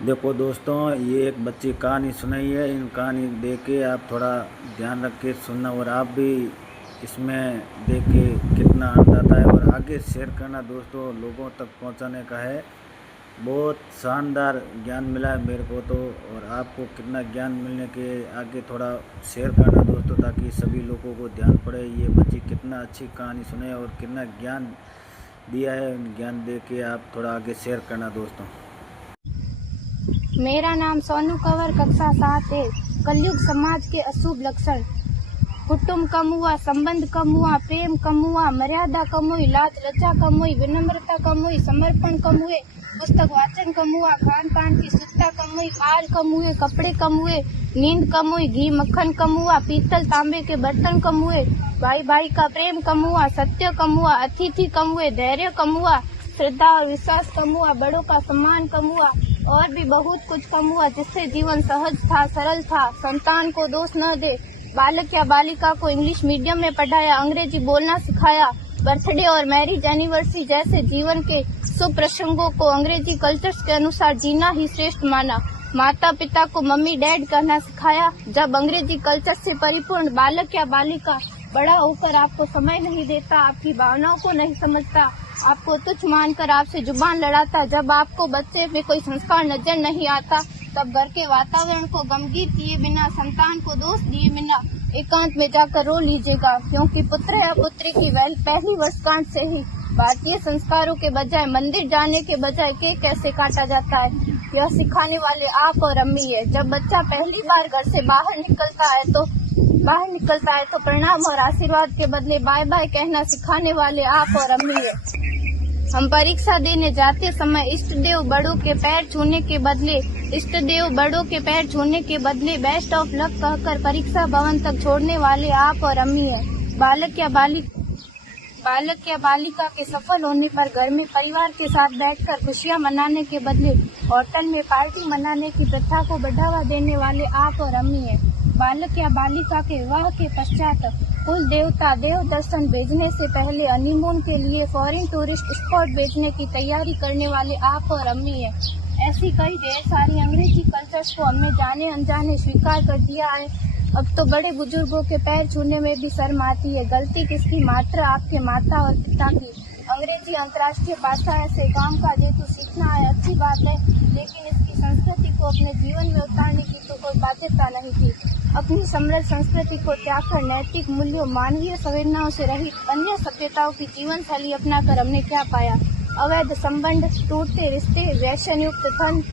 देखो दोस्तों, ये एक बच्ची कहानी सुनाई है। इन कहानी देख के आप थोड़ा ध्यान रख के सुनना और आप भी इसमें देख के कितना आनंद आता है और आगे शेयर करना दोस्तों, लोगों तक पहुंचाने का है। बहुत शानदार ज्ञान मिला है मेरे को तो, और आपको कितना ज्ञान मिलने के आगे थोड़ा शेयर करना दोस्तों, ताकि सभी लोगों को ध्यान पड़े ये बच्ची कितना अच्छी कहानी सुने और कितना ज्ञान दिया है। ज्ञान दे के आप थोड़ा आगे शेयर करना दोस्तों। मेरा नाम सोनू कंवर, कक्षा 7 है। कलयुग समाज के अशुभ लक्षण। कुटुंब कम हुआ, संबंध कम हुआ, प्रेम कम हुआ, मर्यादा कम हुई, लाज लज्जा कम हुई, विनम्रता कम हुई, समर्पण कम हुए, पुस्तक वाचन कम हुआ, खान पान की शुद्धता कम हुई, बाल कम हुए, कपड़े कम हुए, नींद कम हुई, घी मक्खन कम हुआ, पीतल तांबे के बर्तन कम हुए, भाई भाई का प्रेम कम हुआ, सत्य कम हुआ, अतिथि कम हुए, धैर्य कम हुआ, श्रद्धा और विश्वास कम हुआ, बड़ों का सम्मान कम हुआ और भी बहुत कुछ कम हुआ, जिससे जीवन सहज था, सरल था। संतान को दोष न दे। बालक या बालिका को इंग्लिश मीडियम में पढ़ाया, अंग्रेजी बोलना सिखाया। बर्थडे और मैरिज एनिवर्सरी जैसे जीवन के शुभ प्रसंगों को अंग्रेजी कल्चर्स के अनुसार जीना ही श्रेष्ठ माना। माता पिता को मम्मी डैड कहना सिखाया। जब अंग्रेजी कल्चर से परिपूर्ण बालक या बालिका बड़ा होकर आपको समय नहीं देता, आपकी भावनाओं को नहीं समझता, आपको तुच्छ मानकर आपसे जुबान लड़ाता, जब आपको बच्चे में कोई संस्कार नजर नहीं आता, तब घर के वातावरण को गमगीन किए बिना, संतान को दोष दिए बिना एकांत में जाकर रो लीजिएगा, क्योंकि पुत्र या पुत्री की पहली वर्षगांठ से ही भारतीय संस्कारों के बजाय, मंदिर जाने के बजाय केक कैसे काटा जाता है, यह सिखाने वाले आप और अम्मी है। जब बच्चा पहली बार घर से बाहर निकलता है तो प्रणाम और आशीर्वाद के बदले बाय बाय कहना सिखाने वाले आप और अम्मी है। हम परीक्षा देने जाते समय इष्ट देव बड़ों के पैर छूने के बदले बेस्ट ऑफ लक कहकर परीक्षा भवन तक छोड़ने वाले आप और अम्मी है। बालक या बालिका के सफल होने पर घर में परिवार के साथ बैठकर खुशियां मनाने के बदले होटल में पार्टी मनाने की प्रथा को बढ़ावा देने वाले आप और अम्मी है। बालक या बालिका के विवाह के पश्चात कुल देवता देव दर्शन भेजने से पहले हनीमून के लिए फॉरेन टूरिस्ट स्पॉट भेजने की तैयारी करने वाले आप और अम्मी है। ऐसी कई ढेर सारी अंग्रेजी कल्चर्स को हमने जाने अनजाने स्वीकार कर दिया है। अब तो बड़े बुजुर्गों के पैर छूने में भी शर्म आती है। गलती किसकी? मात्र आपके माता और पिता की। अंग्रेजी अंतर्राष्ट्रीय भाषा है से काम का जेतु सीखना है, अच्छी बात है, लेकिन इसकी संस्कृति को अपने जीवन में उतारने की तो कोई बाध्यता नहीं थी। अपनी समृद्ध संस्कृति को त्याग कर नैतिक मूल्यों, मानवीय संवेदनाओं से रहित अन्य सभ्यताओं की जीवन शैली अपनाकर हमने क्या पाया? अवैध संबंध, टूटते रिश्ते, व्यसन युक्त धन,